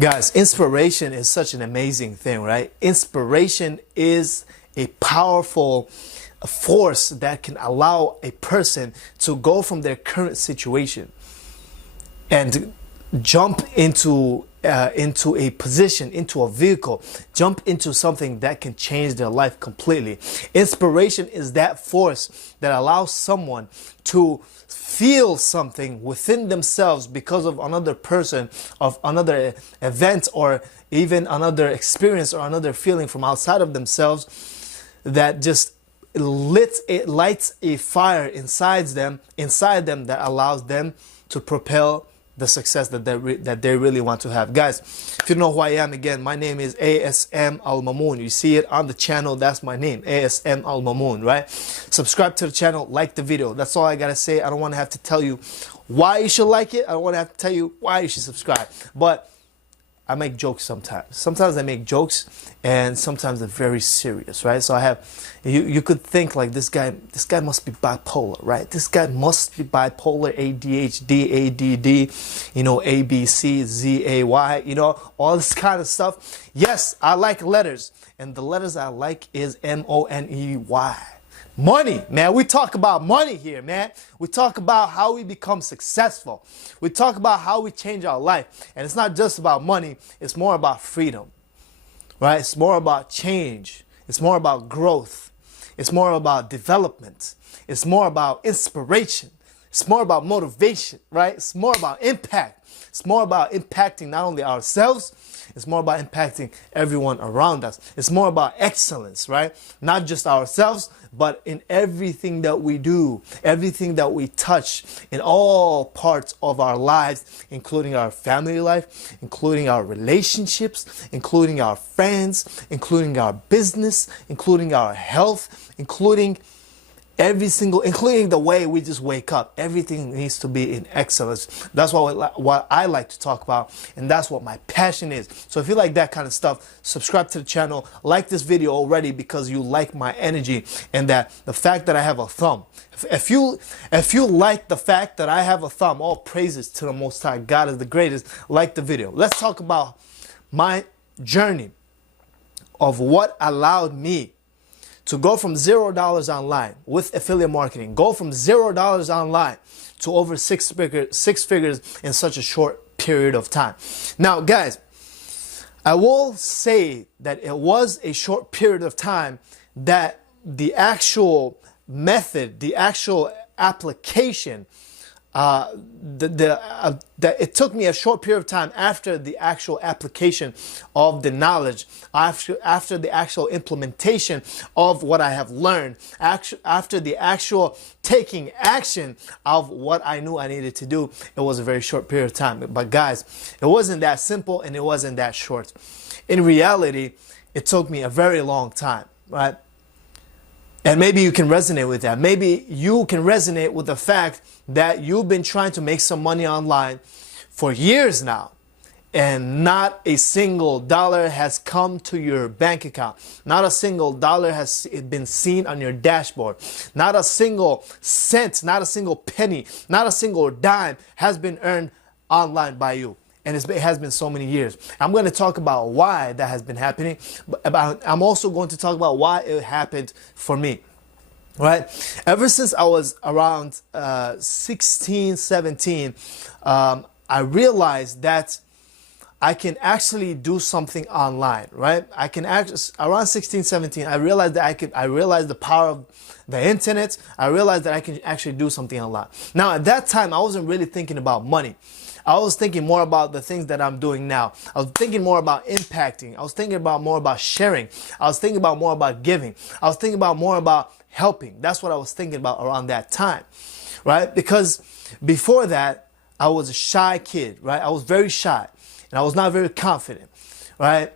Guys, inspiration is such an amazing thing, right? Inspiration is a powerful force that can allow a person to go from their current situation and jump into a position, into a vehicle, jump into something that can change their life completely. Inspiration is that force that allows someone to feel something within themselves because of another person, of another event, or even another experience or another feeling from outside of themselves, that just lights a fire inside them that allows them to propel the success that they really want to have. Guys, if you know who I am, again, my name is ASM Al-Mamun. You see it on the channel, that's my name, ASM Al-Mamun, right? Subscribe to the channel, like the video. That's all I gotta say. I don't want to have to tell you why you should like it. I don't want to have to tell you why you should subscribe. But I make jokes sometimes. Sometimes I make jokes, and sometimes they're very serious, right? So I have, you could think like this guy must be bipolar, right? This guy must be bipolar, ADHD, ADD, you know, ABC, ZAY, you know, all this kind of stuff. Yes, I like letters, and the letters I like is MONEY. Money, man. We talk about money here, man. We talk about how we become successful. We talk about how we change our life. And it's not just about money. It's more about freedom, right? It's more about change. It's more about growth. It's more about development. It's more about inspiration. It's more about motivation, right? It's more about impact. It's more about impacting not only ourselves, it's more about impacting everyone around us. It's more about excellence, right? Not just ourselves, but in everything that we do, everything that we touch, in all parts of our lives, including our family life, including our relationships, including our friends, including our business, including our health, including including the way we just wake up. Everything needs to be in excellence. That's what I like to talk about, and that's what my passion is. So if you like that kind of stuff, subscribe to the channel, like this video already because you like my energy and that the fact that I have a thumb. If you like the fact that I have a thumb, all praises to the Most High. God is the greatest. Like the video. Let's talk about my journey of what allowed me to go from $0 online with affiliate marketing, go from $0 online to over six figures in such a short period of time. Now, guys, I will say that it was a short period of time, that the actual method, the actual application, that it took me a short period of time after the actual application of the knowledge, after the actual implementation of what I have learned, after the actual taking action of what I knew I needed to do. It was a very short period of time. But guys, it wasn't that simple, and it wasn't that short. In reality, it took me a very long time, right? And maybe you can resonate with that. Maybe you can resonate with the fact that you've been trying to make some money online for years now, and not a single dollar has come to your bank account. Not a single dollar has been seen on your dashboard. Not a single cent, not a single penny, not a single dime has been earned online by you. And it has been so many years. I'm going to talk about why that has been happening. But I'm also going to talk about why it happened for me. Right? Ever since I was around 16, 17, I realized that I can actually do something online, right? I can around 16, 17, I realized that I realized the power of the internet. I realized that I can actually do something online. Now, at that time, I wasn't really thinking about money. I was thinking more about the things that I'm doing now. I was thinking more about impacting. I was thinking more about sharing. I was thinking more about giving. I was thinking more about helping. That's what I was thinking about around that time, right? Because before that, I was a shy kid, right? I was very shy, and I was not very confident, right?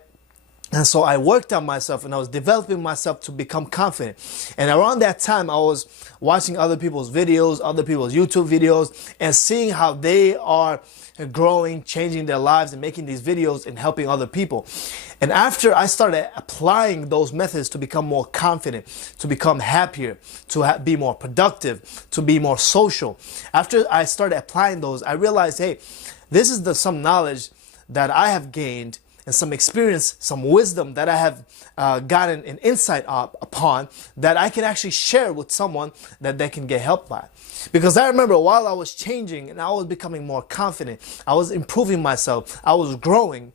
And so I worked on myself, and I was developing myself to become confident. And around that time, I was watching other people's videos, other people's YouTube videos, and seeing how they are growing, changing their lives, and making these videos and helping other people. And after I started applying those methods to become more confident, to become happier, to be more productive, to be more social, after I started applying those, I realized, hey, this is some knowledge that I have gained and some experience, some wisdom that I have gotten an insight upon that I can actually share with someone that they can get help by. Because I remember while I was changing and I was becoming more confident, I was improving myself, I was growing,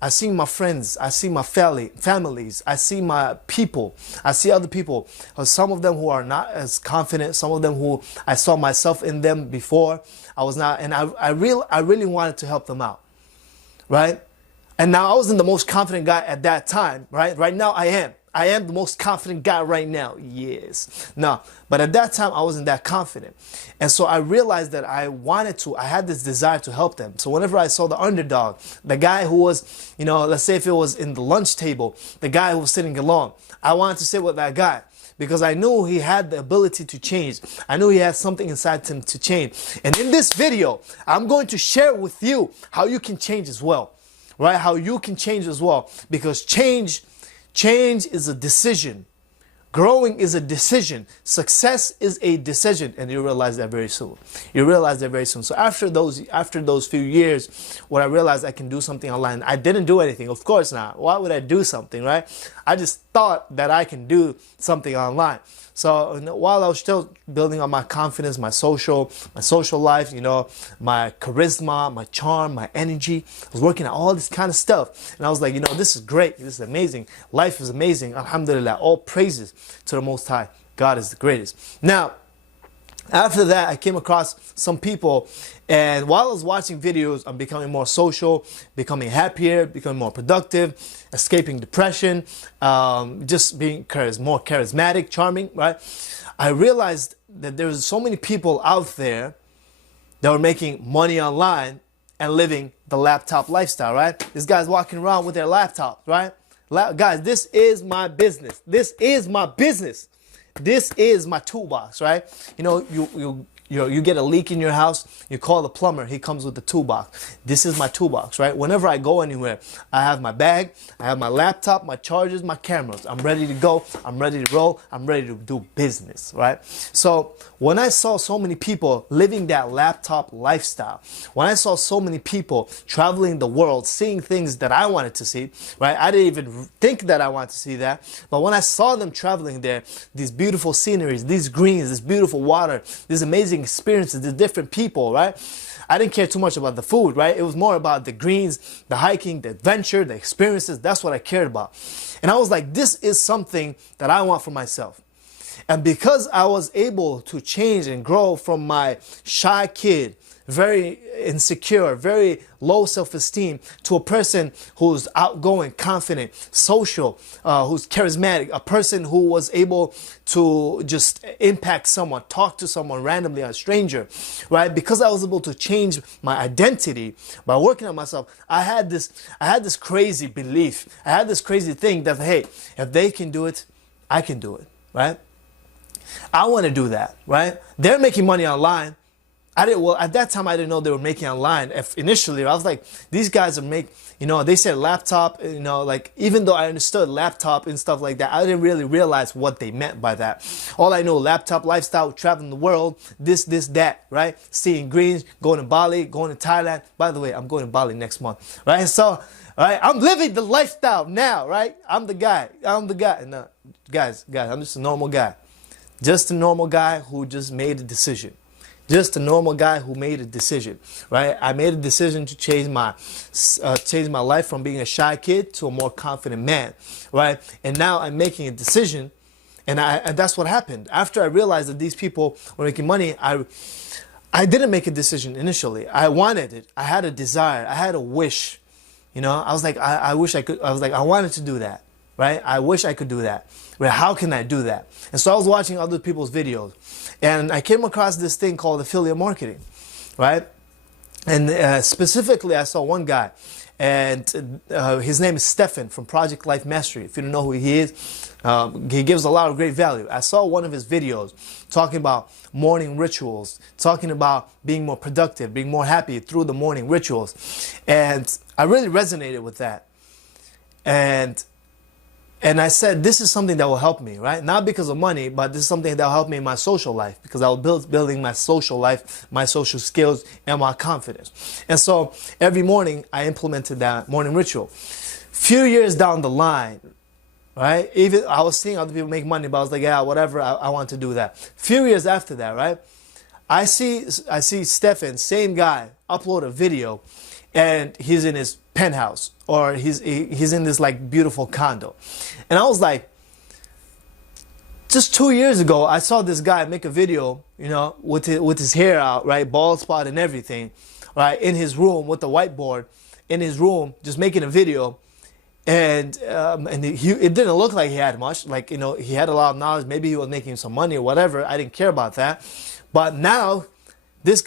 I see my friends, I see my families, I see my people, I see other people, some of them who are not as confident, some of them who I saw myself in them before, I was not, and I really wanted to help them out, right? And now I wasn't the most confident guy at that time, right? Right now I am. I am the most confident guy right now. Yes. No, but at that time I wasn't that confident. And so I realized that I had this desire to help them. So whenever I saw the underdog, the guy who was, let's say if it was in the lunch table, the guy who was sitting alone, I wanted to sit with that guy because I knew he had the ability to change. I knew he had something inside him to change. And in this video, I'm going to share with you how you can change as well. Right? How you can change as well. Because change is a decision. Growing is a decision. Success is a decision. And you realize that very soon. So after those few years, when I realized I can do something online, I didn't do anything. Of course not. Why would I do something, right? I just thought that I can do something online. So while I was still building on my confidence, my social life, my charisma, my charm, my energy, I was working on all this kind of stuff. And I was like, this is great. This is amazing. Life is amazing. Alhamdulillah. All praises to the Most High. God is the greatest. Now, after that, I came across some people, and while I was watching videos, I'm becoming more social, becoming happier, becoming more productive, escaping depression, just being more charismatic, charming, right? I realized that there's so many people out there that were making money online and living the laptop lifestyle, right? This guy's walking around with their laptop, right? Guys, this is my business. This is my business. This is my toolbox, right? You get a leak in your house, you call the plumber, he comes with the toolbox. This is my toolbox, right? Whenever I go anywhere, I have my bag, I have my laptop, my chargers, my cameras. I'm ready to go, I'm ready to roll, I'm ready to do business, right? So when I saw so many people living that laptop lifestyle, when I saw so many people traveling the world, seeing things that I wanted to see, right? I didn't even think that I wanted to see that. But when I saw them traveling there, these beautiful sceneries, these greens, this beautiful water, these amazing experiences, the different people, right? I didn't care too much about the food, right? It was more about the greens, the hiking, the adventure, the experiences. That's what I cared about. And I was like, this is something that I want for myself. And because I was able to change and grow from my shy kid, very insecure, very low self-esteem, to a person who's outgoing, confident, social, who's charismatic, a person who was able to just impact someone, talk to someone randomly, a stranger, right? Because I was able to change my identity by working on myself, I had this crazy belief, I had this crazy thing that, hey, if they can do it, I can do it, right? I want to do that, right? They're making money online. At that time, I didn't know they were making online. Initially, I was like, these guys are they said laptop, even though I understood laptop and stuff like that, I didn't really realize what they meant by that. All I know, laptop lifestyle, traveling the world, this, that, right? Seeing greens, going to Bali, going to Thailand. By the way, I'm going to Bali next month, right? So, all right, I'm living the lifestyle now, right? I'm the guy. No, guys, I'm just a normal guy. Just a normal guy who just made a decision. Just a normal guy who made a decision, right? I made a decision to change my life from being a shy kid to a more confident man, right? And now I'm making a decision, and that's what happened. After I realized that these people were making money, I didn't make a decision initially. I wanted it. I had a desire. I had a wish. I was like, I wish I could. I was like, I wanted to do that, right? I wish I could do that. Right? How can I do that? And so I was watching other people's videos, and I came across this thing called affiliate marketing, right? And specifically, I saw one guy, and his name is Stefan from Project Life Mastery. If you don't know who he is, he gives a lot of great value. I saw one of his videos talking about morning rituals, talking about being more productive, being more happy through the morning rituals. And I really resonated with that. And And I said, this is something that will help me, right? Not because of money, but this is something that will help me in my social life, because I was building my social life, my social skills, and my confidence. And so every morning I implemented that morning ritual. Few years down the line, right? Even I was seeing other people make money, but I was like, yeah, whatever, I want to do that. Few years after that, right? I see Stefan, same guy, upload a video, and he's in his penthouse, or he's in this like beautiful condo. And I was like, just 2 years ago, I saw this guy make a video, you know, with his hair out, right, bald spot and everything, right, in his room with the whiteboard, in his room, just making a video. And it didn't look like he had much, like, you know, he had a lot of knowledge. Maybe he was making some money or whatever. I didn't care about that. But now,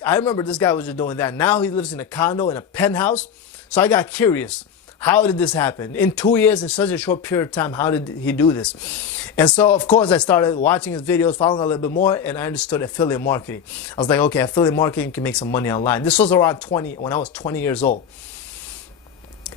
I remember this guy was just doing that. Now he lives in a condo, in a penthouse. So I got curious. How did this happen? In 2 years, in such a short period of time, how did he do this? And so, of course, I started watching his videos, following a little bit more, and I understood affiliate marketing. I was like, okay, affiliate marketing can make some money online. This was around when I was 20 years old.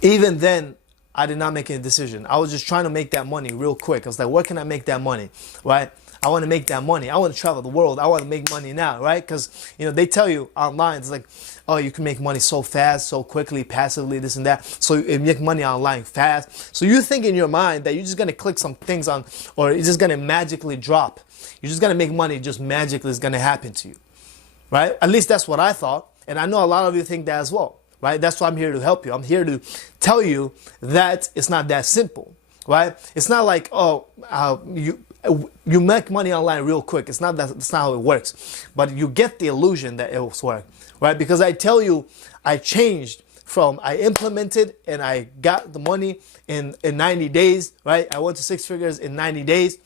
Even then, I did not make any decision. I was just trying to make that money real quick. I was like, where can I make that money, right? I want to make that money. I want to travel the world. I want to make money now, right? Because, you know, they tell you online, it's like, oh, you can make money so fast, so quickly, passively, this and that. So you make money online fast. So you think in your mind that you're just going to click some things on, or it's just going to magically drop. You're just going to make money, just magically is going to happen to you, right? At least that's what I thought. And I know a lot of you think that as well, right? That's why I'm here to help you. I'm here to tell you that it's not that simple, right? It's not like, oh, you make money online real quick. It's not that. That's not how it works. But you get the illusion that it will work, right? Because I tell you, I changed from I implemented and I got the money in 90 days, right? I went to 6 figures in 90 days,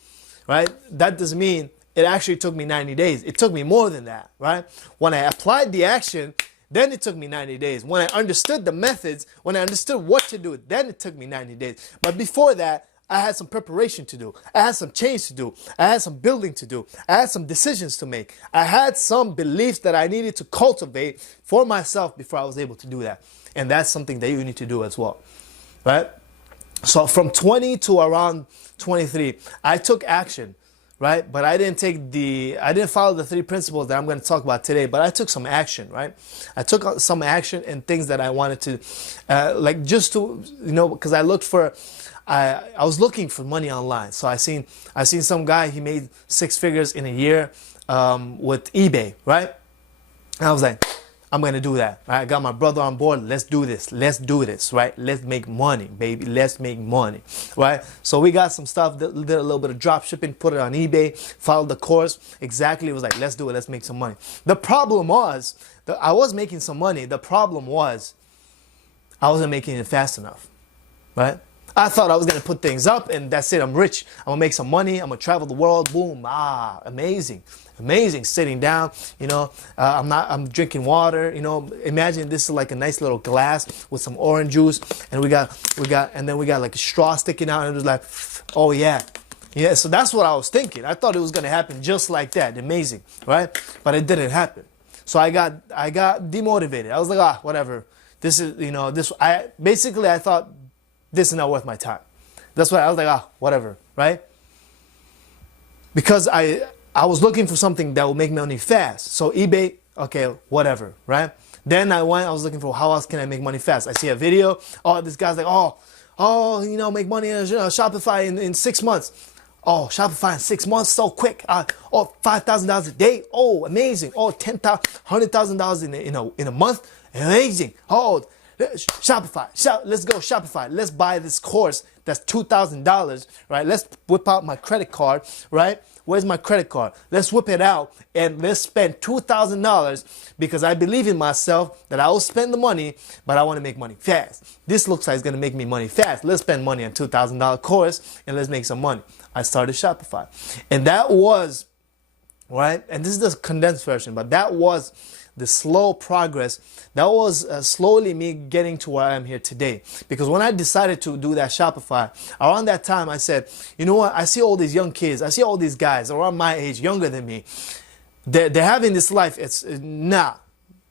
right? That doesn't mean it actually took me 90 days. It took me more than that, right? When I applied the action, then it took me 90 days. When I understood the methods, when I understood what to do, then it took me 90 days. But before that, I had some preparation to do. I had some change to do. I had some building to do. I had some decisions to make. I had some beliefs that I needed to cultivate for myself before I was able to do that. And that's something that you need to do as well, right? So from 20 to around 23, I took action, right? But I didn't follow the 3 principles that I'm going to talk about today, but I took some action, right? I took some action and things that I wanted to, like just to, you know, because I was looking for money online. So I seen some guy, he made 6 figures in a year with eBay, right? And I was like, I'm going to do that. Right? I got my brother on board. Let's do this. Let's do this, right? Let's make money, baby. Let's make money, right? So we got some stuff, did a little bit of drop shipping, put it on eBay, followed the course. Exactly. It was like, let's do it. Let's make some money. The problem was that I was making some money. The problem was I wasn't making it fast enough, right? I thought I was going to put things up and that's it. I'm rich. I'm going to make some money. I'm going to travel the world. Boom. Amazing. Amazing. Sitting down, you know, I'm drinking water, you know, imagine this is like a nice little glass with some orange juice and then we got like a straw sticking out and it was like, oh yeah. Yeah. So that's what I was thinking. I thought it was going to happen just like that. Amazing. Right. But it didn't happen. So I got demotivated. I was like, whatever. This is, you know, I thought, this is not worth my time. That's why I was like, whatever, right? Because I was looking for something that will make money fast. So eBay, okay, whatever, right? Then I was looking for how else can I make money fast. I see a video. Oh, this guy's like, you know, make money in Shopify in 6 months. Oh, Shopify in 6 months, so quick. $5,000 a day. Oh, amazing. Oh, $100,000 in a month. Amazing. Oh, Shopify, let's go Shopify. Let's buy this course that's $2,000, right? Let's whip out my credit card, right? Where's my credit card? Let's whip it out and let's spend $2,000 because I believe in myself that I will spend the money, but I want to make money fast. This looks like it's going to make me money fast. Let's spend money on $2,000 course and let's make some money. I started Shopify. And that was, right? And this is the condensed version, but that was the slow progress. That was slowly me getting to where I am here today. Because when I decided to do that Shopify, around that time I said, you know what, I see all these young kids, I see all these guys around my age, younger than me. They're having this life. It's nah.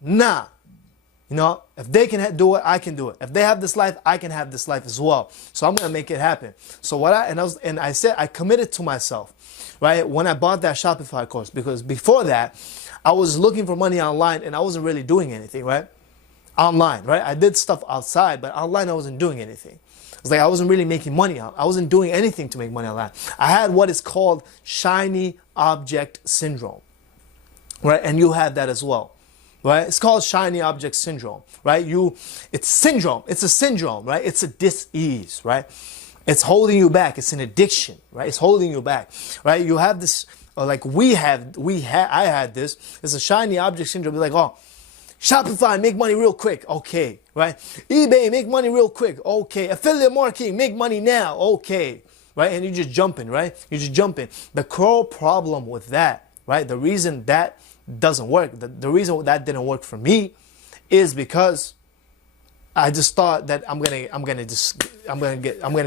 You You know, if they can do it, I can do it. If they have this life, I can have this life as well. So I'm gonna make it happen. So I said I committed to myself, right? When I bought that Shopify course, because before that, I was looking for money online and I wasn't really doing anything, right? Online, right? I did stuff outside, but online I wasn't doing anything. It's like I wasn't really making money. I wasn't doing anything to make money online. I had what is called shiny object syndrome, right? And you have that as well, right? It's called shiny object syndrome, right? It's syndrome. It's a syndrome, right? It's a dis-ease, right? It's holding you back. It's an addiction, right? It's holding you back, right? You have this, like I had this. It's a shiny object syndrome. It's like, oh, Shopify, make money real quick. Okay, right? eBay, make money real quick. Okay. Affiliate marketing, make money now. Okay, right? And you're just jumping, right? You're just jumping. The core problem with that, right? The reason that doesn't work, the reason that didn't work for me is because I just thought that I'm gonna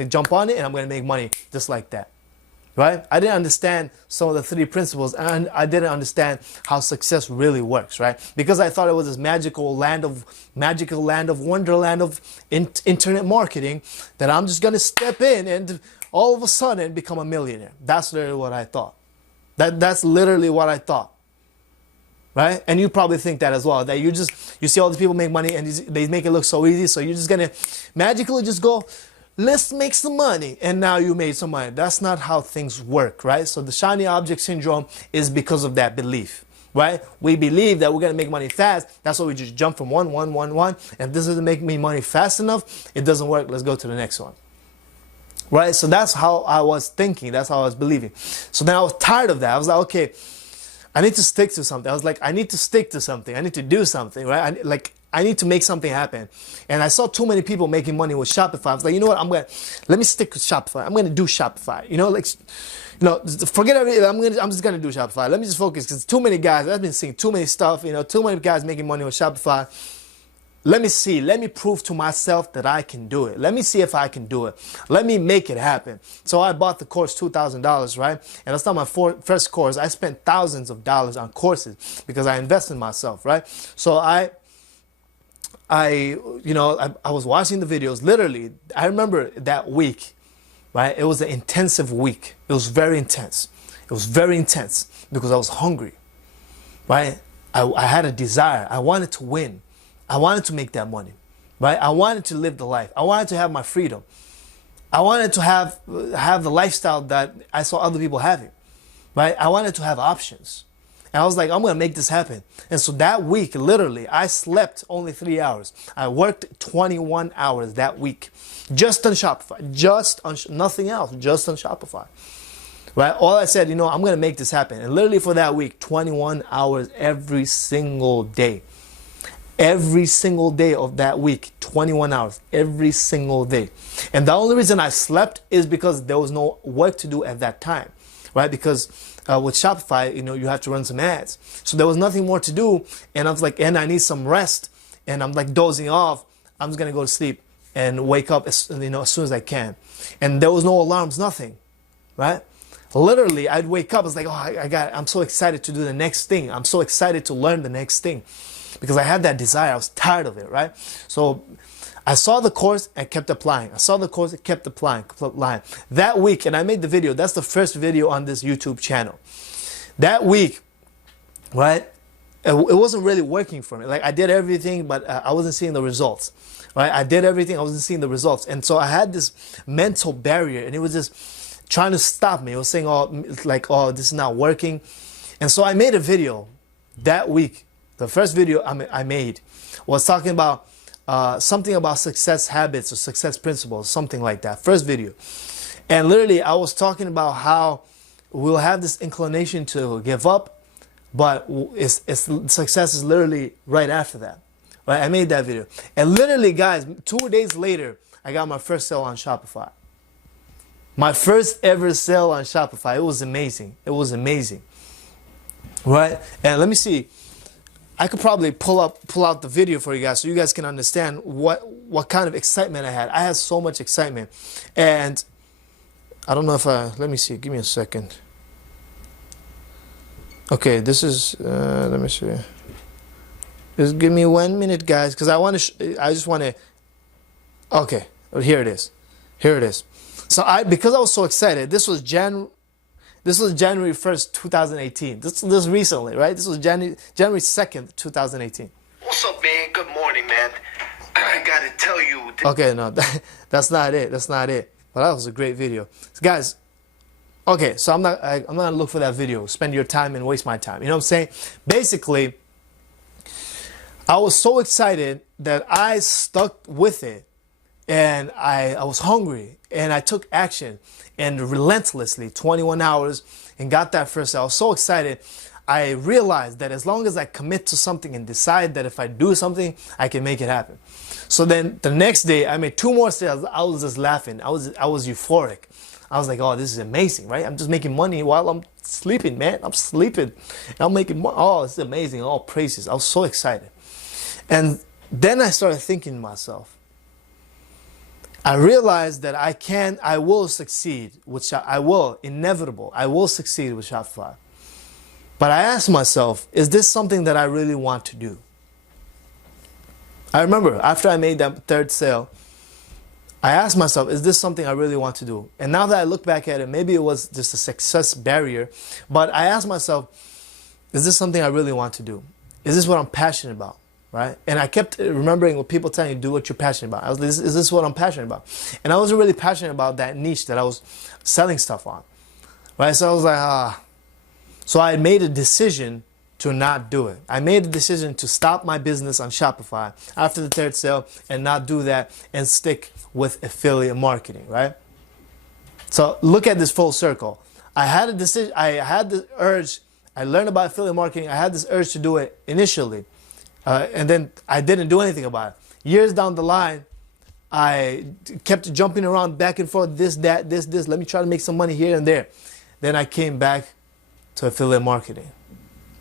jump on it and I'm gonna make money just like that. Right? I didn't understand some of the 3 principles, and I didn't understand how success really works, right? Because I thought it was this magical land of wonderland of internet marketing that I'm just gonna step in and all of a sudden become a millionaire. That's literally what I thought. That's literally what I thought. Right? And you probably think that as well, that you see all these people make money and they make it look so easy, so you're just gonna magically just go, let's make some money, and now you made some money. That's not how things work, right? So the shiny object syndrome is because of that belief, right? We believe that we're gonna make money fast. That's why we just jump from one. And if this doesn't make me money fast enough, it doesn't work. Let's go to the next one, right? So that's how I was thinking. That's how I was believing. So then I was tired of that. I was like, okay, I need to stick to something. I was like, I need to stick to something. I need to do something, right? I need to make something happen. And I saw too many people making money with Shopify. I was like, you know what? Let me stick with Shopify. I'm going to do Shopify. Forget everything. I'm just going to do Shopify. Let me just focus, because too many guys, I've been seeing too many stuff, too many guys making money with Shopify. Let me prove to myself that I can do it. Let me see if I can do it. Let me make it happen. So I bought the course, $2,000, right? And that's not my first course. I spent thousands of dollars on courses because I invested in myself, right? So I was watching the videos. Literally, I remember that week, right? It was an intensive week. It was very intense. It was very intense because I was hungry, right? I had a desire. I wanted to win. I wanted to make that money, right? I wanted to live the life. I wanted to have my freedom. I wanted to have the lifestyle that I saw other people having, right? I wanted to have options. And I was like, I'm going to make this happen. And so that week, literally, I slept only 3 hours. I worked 21 hours that week just on Shopify, nothing else, just on Shopify. Right? All I said, I'm going to make this happen. And literally for that week, 21 hours every single day. Every single day of that week, 21 hours, every single day. And the only reason I slept is because there was no work to do at that time, right? Because with Shopify, you have to run some ads. So there was nothing more to do. And I was like, and I need some rest. And I'm like dozing off. I'm just going to go to sleep and wake up as soon as I can. And there was no alarms, nothing, right? Literally, I'd wake up. I was like, I'm so excited to do the next thing. I'm so excited to learn the next thing. Because I had that desire. I was tired of it, right? So I saw the course and kept applying. I saw the course and kept applying. That week, and I made the video. That's the first video on this YouTube channel. That week, right? It wasn't really working for me. Like I did everything, but I wasn't seeing the results, right? I did everything. I wasn't seeing the results. And so I had this mental barrier, and it was just trying to stop me. It was saying, this is not working. And so I made a video that week. The first video I made was talking about something about success habits or success principles, something like that. First video. And literally I was talking about how we'll have this inclination to give up, but success is literally right after that. Right? I made that video. And literally, guys, 2 days later, I got my first sale on Shopify. My first ever sale on Shopify. It was amazing. It was amazing. Right? And let me see. I could probably pull out the video for you guys so you guys can understand what kind of excitement I had. I had so much excitement. And I don't know if let me see. Give me a second. Okay, this is, let me see. Just give me 1 minute, guys, because I just want to. Okay, here it is. Here it is. So because I was so excited, this was January 1st, 2018. This recently, right? This was January 2nd, 2018. What's up, man? Good morning, man. I gotta tell you. Okay, no, that's not it. That's not it. But that was a great video, so guys. Okay, so I'm not gonna look for that video. Spend your time and waste my time. You know what I'm saying? Basically, I was so excited that I stuck with it, and I was hungry, and I took action, and relentlessly, 21 hours, and got that first sale. I was so excited. I realized that as long as I commit to something and decide that if I do something, I can make it happen. So then the next day, I made 2 more sales. I was just laughing. I was euphoric. I was like, oh, this is amazing, right? I'm just making money while I'm sleeping, man. I'm sleeping. I'm making money. Oh, it's amazing. All praises. I was so excited. And then I started thinking to myself, I realized that I will succeed with I will succeed with Shopify. But I asked myself, is this something that I really want to do? I remember after I made that 3rd sale, I asked myself, is this something I really want to do? And now that I look back at it, maybe it was just a success barrier, but I asked myself, is this something I really want to do? Is this what I'm passionate about? Right? And I kept remembering what people telling you, do what you're passionate about. I was like, is this what I'm passionate about? And I wasn't really passionate about that niche that I was selling stuff on. Right? So I was like, So I made a decision to not do it. I made a decision to stop my business on Shopify after the 3rd sale and not do that and stick with affiliate marketing, right? So look at this full circle. I had a decision, I had the urge, I learned about affiliate marketing, I had this urge to do it initially. And then I didn't do anything about it. Years down the line, I kept jumping around back and forth, this, that, this. Let me try to make some money here and there. Then I came back to affiliate marketing,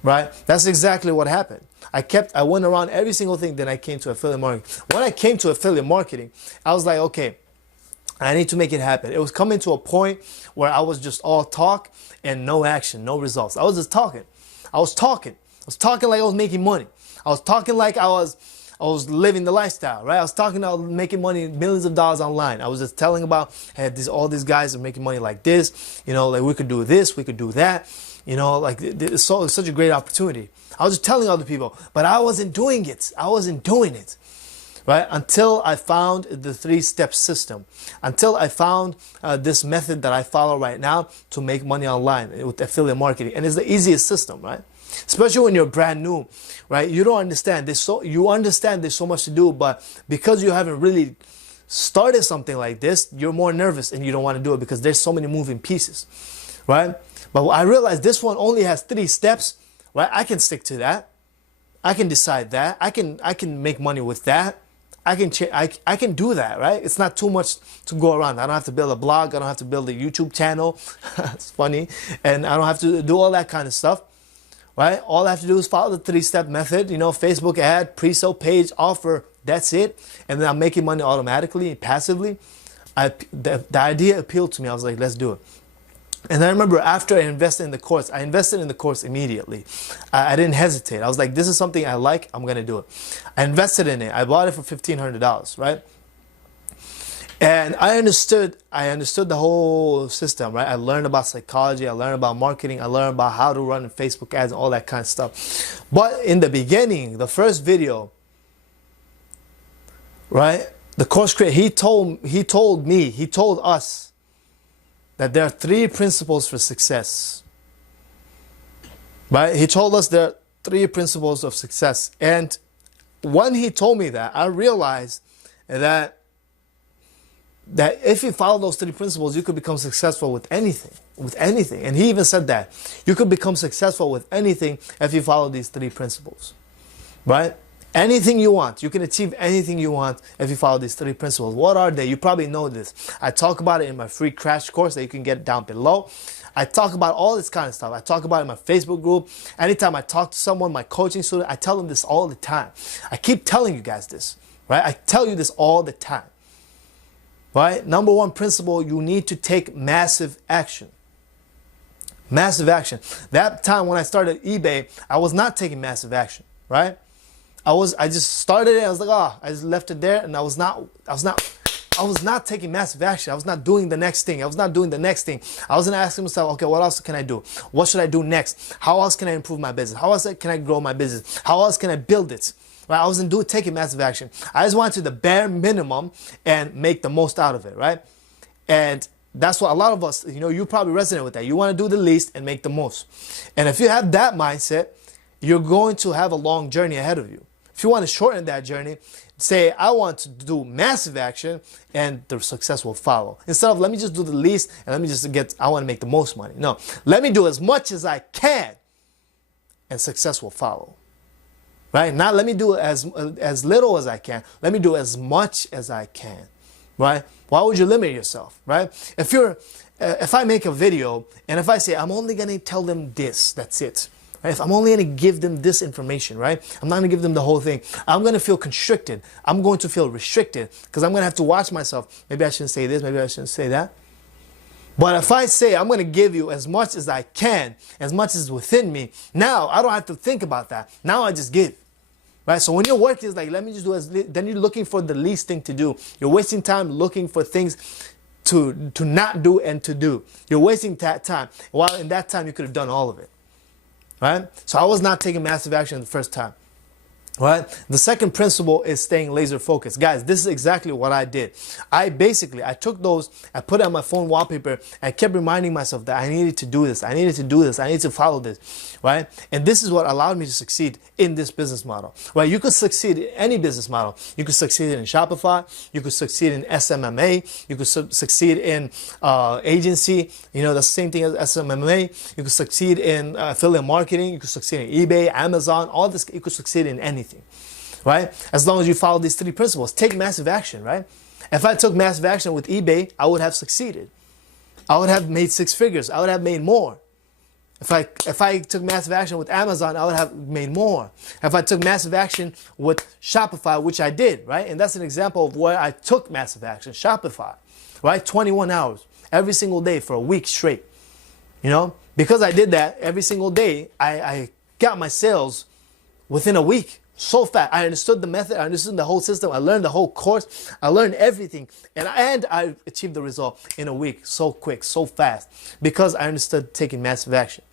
right? That's exactly what happened. I went around every single thing, then I came to affiliate marketing. When I came to affiliate marketing, I was like, okay, I need to make it happen. It was coming to a point where I was just all talk and no action, no results. I was just talking. I was talking like I was making money. I was talking like I was living the lifestyle, right? I was talking about making money, millions of dollars online. I was just telling about, hey, all these guys are making money like this. You know, like we could do this, we could do that. You know, like it's such a great opportunity. I was just telling other people, but I wasn't doing it. I wasn't doing it, right? Until I found the 3-step system. Until I found this method that I follow right now to make money online with affiliate marketing. And it's the easiest system, right? Especially when you're brand new, right? You don't understand. You understand there's so much to do, but because you haven't really started something like this, you're more nervous and you don't want to do it because there's so many moving pieces, right? But I realized this one only has 3 steps, right? I can stick to that. I can decide that. I can make money with that. I can do that, right? It's not too much to go around. I don't have to build a blog. I don't have to build a YouTube channel. It's funny. And I don't have to do all that kind of stuff. Right? All I have to do is follow the 3-step method, you know, Facebook ad, pre-sale page, offer, that's it. And then I'm making money automatically, passively. The idea appealed to me. I was like, let's do it. And I remember after I invested in the course immediately. I didn't hesitate. I was like, this is something I like, I'm going to do it. I invested in it. I bought it for $1,500, right? And I understood the whole system, right? I learned about psychology, I learned about marketing, I learned about how to run Facebook ads and all that kind of stuff. But in the beginning, the first video, right? The course creator, he told us that there are 3 principles for success. Right? He told us there are 3 principles of success. And when he told me that, I realized that if you follow those 3 principles, you could become successful with anything. And he even said that. You could become successful with anything if you follow these 3 principles. Right? Anything you want. You can achieve anything you want if you follow these 3 principles. What are they? You probably know this. I talk about it in my free crash course that you can get down below. I talk about all this kind of stuff. I talk about it in my Facebook group. Anytime I talk to someone, my coaching student, I tell them this all the time. I keep telling you guys this. Right? I tell you this all the time. Right? Number 1 principle, you need to take massive action. Massive action. That time when I started eBay, I was not taking massive action, right? I just started it. I was like, I just left it there, and I was not taking massive action. I was not doing the next thing. I wasn't asking myself, okay, what else can I do? What should I do next? How else can I improve my business? How else can I grow my business? How else can I build it? Right? I wasn't taking massive action. I just wanted to do the bare minimum and make the most out of it, right? And that's what a lot of us, you probably resonate with that. You want to do the least and make the most. And if you have that mindset, you're going to have a long journey ahead of you. If you want to shorten that journey, say, I want to do massive action and the success will follow. Instead of, let me just do the least and I want to make the most money. No, let me do as much as I can and success will follow. Right? Not let me do as little as I can. Let me do as much as I can. Right? Why would you limit yourself? Right? If I make a video and if I say, I'm only going to tell them this, that's it. Right? If I'm only going to give them this information, right? I'm not going to give them the whole thing. I'm going to feel constricted. I'm going to feel restricted because I'm going to have to watch myself. Maybe I shouldn't say this. Maybe I shouldn't say that. But if I say I'm going to give you as much as I can, as much as within me, now I don't have to think about that. Now I just give. Right? So when your work is like, let me just do then you're looking for the least thing to do. You're wasting time looking for things to not do and to do. You're wasting that time. While in that time you could have done all of it. Right? So I was not taking massive action the first time. Right? The second principle is staying laser focused. Guys, this is exactly what I did. I took those, I put it on my phone wallpaper, and I kept reminding myself that I needed to do this. I needed to follow this. Right? And this is what allowed me to succeed in this business model. Right? You could succeed in any business model. You could succeed in Shopify. You could succeed in SMMA. You could succeed in agency. The same thing as SMMA. You could succeed in affiliate marketing. You could succeed in eBay, Amazon, all this. You could succeed in anything. Right? As long as you follow these three principles. Take massive action, right? If I took massive action with eBay, I would have succeeded. I would have made 6 figures. I would have made more. If I took massive action with Amazon, I would have made more. If I took massive action with Shopify, which I did, right? And that's an example of where I took massive action. Shopify, right? 21 hours every single day for a week straight. Because I did that every single day, I got my sales within a week. So fast. I understood the method. I understood the whole system. I learned the whole course. I learned everything. And I achieved the result in a week. So quick, so fast. Because I understood taking massive action.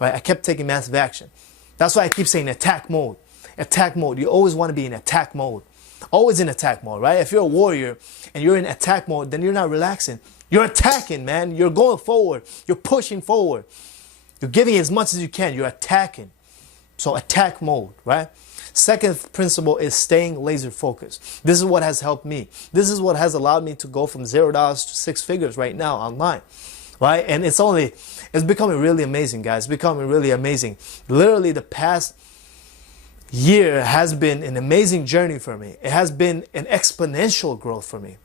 Right? I kept taking massive action. That's why I keep saying attack mode. Attack mode. You always want to be in attack mode. Always in attack mode, right? If you're a warrior and you're in attack mode, then you're not relaxing. You're attacking, man. You're going forward. You're pushing forward. You're giving as much as you can. You're attacking. So attack mode, right? Second principle is staying laser focused. This is what has helped me. This is what has allowed me to go from $0 to 6 figures right now online, right? And it's becoming really amazing, guys. It's becoming really amazing. Literally the past year has been an amazing journey for me. It has been an exponential growth for me.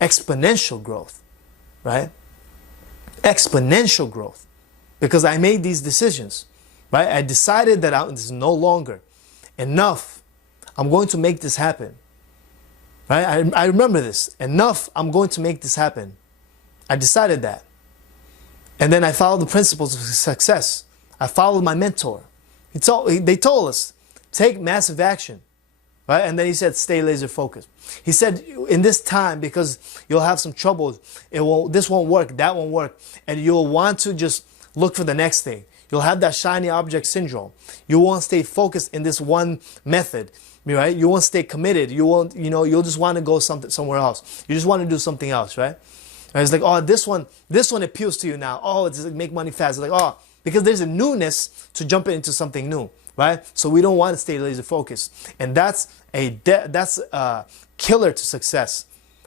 Exponential growth, right? Exponential growth. Because I made these decisions, right? I decided that this is no longer enough. I'm going to make this happen. Right? I remember this. Enough. I'm going to make this happen. I decided that. And then I followed the principles of success. I followed my mentor. They told us, take massive action. Right? And then he said, stay laser focused. He said, in this time, because you'll have some troubles, this won't work, that won't work. And you'll want to just look for the next thing. You'll have that shiny object syndrome. You won't stay focused in this one method, right? You won't stay committed. You'll just want to go somewhere else. You just want to do something else, right? And it's like, oh, this one appeals to you now. Oh, it's like make money fast. It's like, oh, because there's a newness to jump into something new, right? So we don't want to stay laser focused, and that's a killer to success.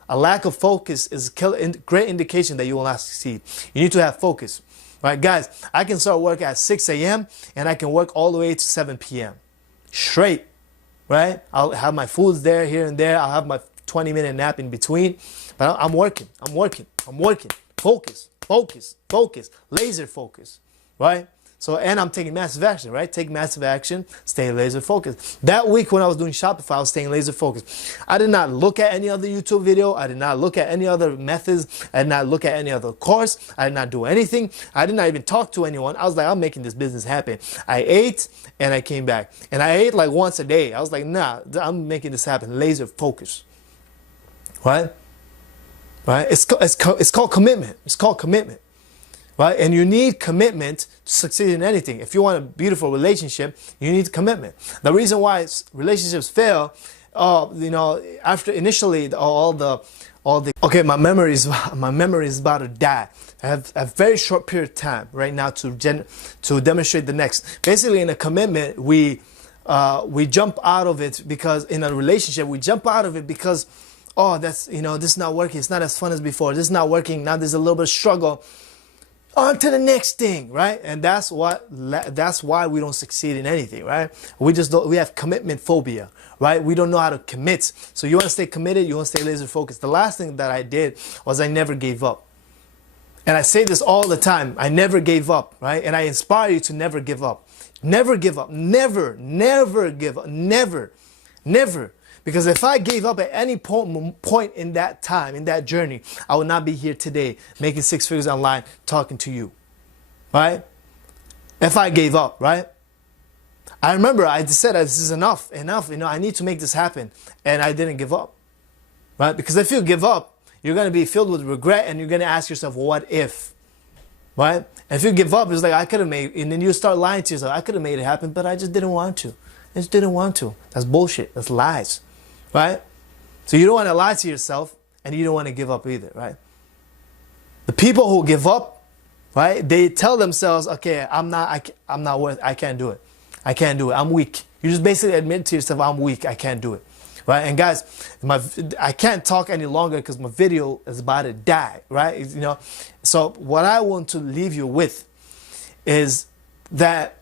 A lack of focus is a great indication that you will not succeed. You need to have focus. Right, guys, I can start work at 6 a.m. and I can work all the way to 7 p.m. straight, right? I'll have my foods there, here and there. I'll have my 20-minute nap in between. But I'm working. Focus, laser focus, right? So, and I'm taking massive action, right? Take massive action, stay laser focused. That week when I was doing Shopify, I was staying laser focused. I did not look at any other YouTube video. I did not look at any other methods. I did not look at any other course. I did not do anything. I did not even talk to anyone. I was like, I'm making this business happen. I ate and I came back. And I ate like once a day. I was like, nah, I'm making this happen. Laser focus. Right? Right? It's called commitment. It's called commitment. Right? And you need commitment to succeed in anything. If you want a beautiful relationship, you need commitment. The reason why relationships fail, after initially okay, my memory is about to die. I have a very short period of time right now to demonstrate the next. Basically, in a commitment, we jump out of it because in a relationship we jump out of it because this is not working. It's not as fun as before. This is not working. Now there's a little bit of struggle. On to the next thing, right? And that's why we don't succeed in anything, right? We have commitment phobia, right? We don't know how to commit. So you want to stay committed, you want to stay laser focused. The last thing that I did was I never gave up. And I say this all the time, I never gave up, right? And I inspire you to never give up. Never give up, never give up, never. Because if I gave up at any point in that time, in that journey, I would not be here today making 6 figures online talking to you, right? If I gave up, right? I remember I just said, this is enough, I need to make this happen. And I didn't give up, right? Because if you give up, you're going to be filled with regret and you're going to ask yourself, what if, right? And if you give up, it's like, I could have made, and then you start lying to yourself, I could have made it happen, but I just didn't want to. I just didn't want to. That's bullshit. That's lies. Right? So you don't want to lie to yourself and you don't want to give up either, right? The people who give up, right? They tell themselves, okay, I'm not worth, I can't do it. I can't do it. I'm weak. You just basically admit to yourself, I'm weak. I can't do it. Right? And guys, I can't talk any longer because my video is about to die, right? So what I want to leave you with is that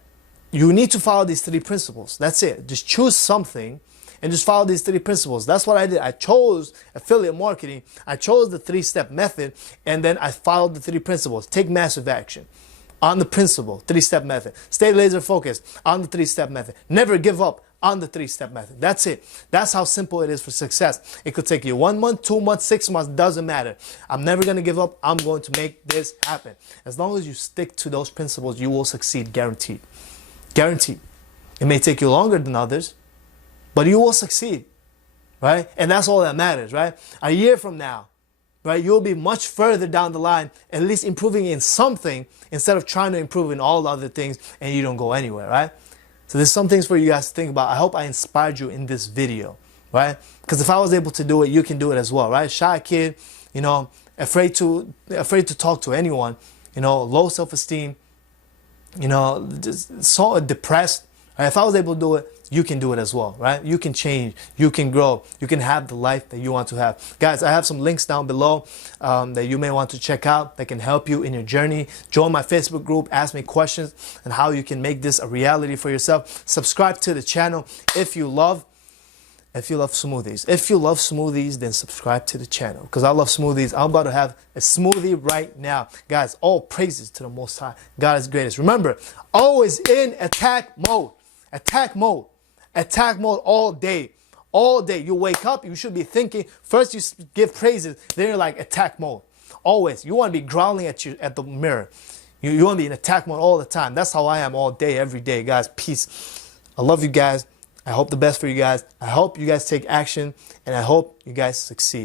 you need to follow these 3 principles. That's it. Just choose something and just follow these 3 principles. That's what I did. I chose affiliate marketing. I chose the 3-step method, and then I followed the 3 principles. Take massive action on the principle, 3-step method. Stay laser focused on the 3-step method. Never give up on the 3-step method. That's it. That's how simple it is for success. It could take you 1 month, 2 months, 6 months, doesn't matter. I'm never going to give up. I'm going to make this happen. As long as you stick to those principles, you will succeed, guaranteed. Guaranteed. It may take you longer than others, but you will succeed, right? And that's all that matters, right? A year from now, right, you'll be much further down the line, at least improving in something instead of trying to improve in all the other things and you don't go anywhere, right? So there's some things for you guys to think about. I hope I inspired you in this video, right? Because if I was able to do it, you can do it as well, right? Shy kid, afraid to talk to anyone, low self-esteem, just so depressed. Right? If I was able to do it, you can do it as well, right? You can change, you can grow, you can have the life that you want to have. Guys, I have some links down below that you may want to check out that can help you in your journey. Join my Facebook group, ask me questions on how you can make this a reality for yourself. Subscribe to the channel if you love smoothies. If you love smoothies, then subscribe to the channel because I love smoothies. I'm about to have a smoothie right now. Guys, all praises to the Most High. God is greatest. Remember, always in attack mode. Attack mode. Attack mode all day. All day. You wake up, you should be thinking. First you give praises, then you're like attack mode. Always. You want to be growling at the mirror. You want to be in attack mode all the time. That's how I am all day, every day. Guys, peace. I love you guys. I hope the best for you guys. I hope you guys take action, and I hope you guys succeed.